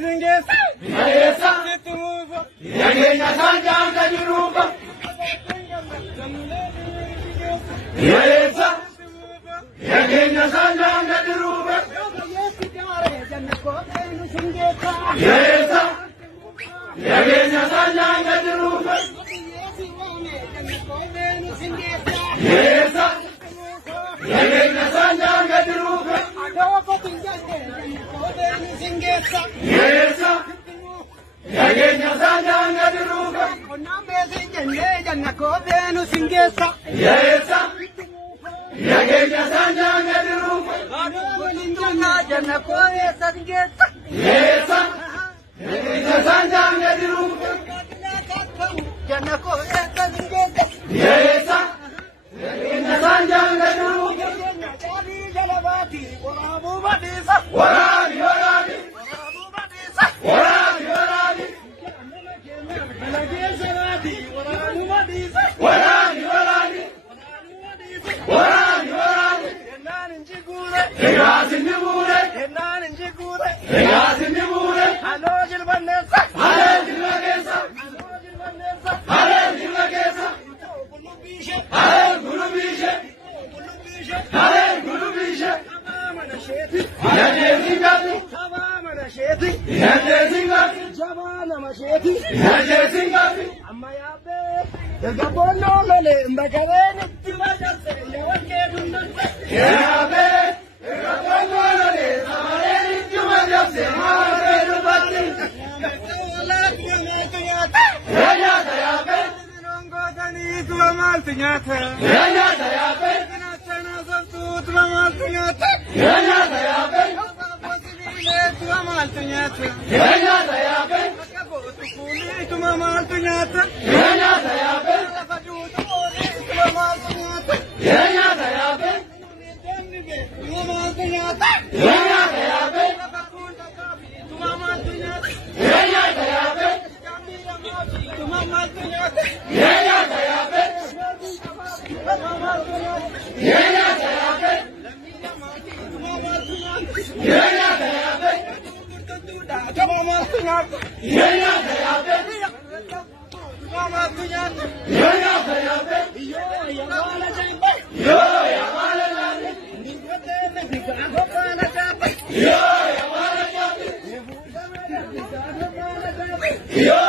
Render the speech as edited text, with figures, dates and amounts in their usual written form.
Singesa, Situmuva, Yagenya Sanjanga Jiruba, Yesa, Yagenya Sanjanga Jiruba, Yesa, Yagenya Sanjanga Jiruba, Yesa, Yagenya Sanjanga Jiruba, Yesa, Yagenya Sanjanga Jiruba, Yesa, Yagenya Sanjanga Jiruba, Yesa, Yagenya Sanjanga Jiruba, Yesa, Yagenya Sanjanga Jiruba, Waradi, Waradi, Waradi, Waradi, Waradi, Waradi, Waradi, Waradi, Egasi Nibure, Egasi Nibure, Hale Jilvagesa, Hale Jilvagesa, Hale Gulubishe, Hale Gulubishe, Yade Singati, Yade Singati, Yade Singati, Amayabe, Gabono Mele, Mbakaveni, Timajase, Yawakedun, Yabe, Gabanole, Samareni, Timajase, Makedubati, Yaya Yabe, Nongotani, Tuamaltinyata, Yaya Yabe, Natana Sabtu, Tuamaltinyata, Yaya Yabe, Tuamaltinyata, Yaya Yabe, Tuamaltinyata, Yaya Yabe, Tuamaltinyata, Yaya Yabe, Tuamaltinyata, Yaya Yabe, Yaya Yabe, Yaya Yabe, Yaya Yabe, Yaya Yabe, Yaya Yabe, Yaya Yabe, Yo Yamala Nani, Yo Yamala Nani, Yo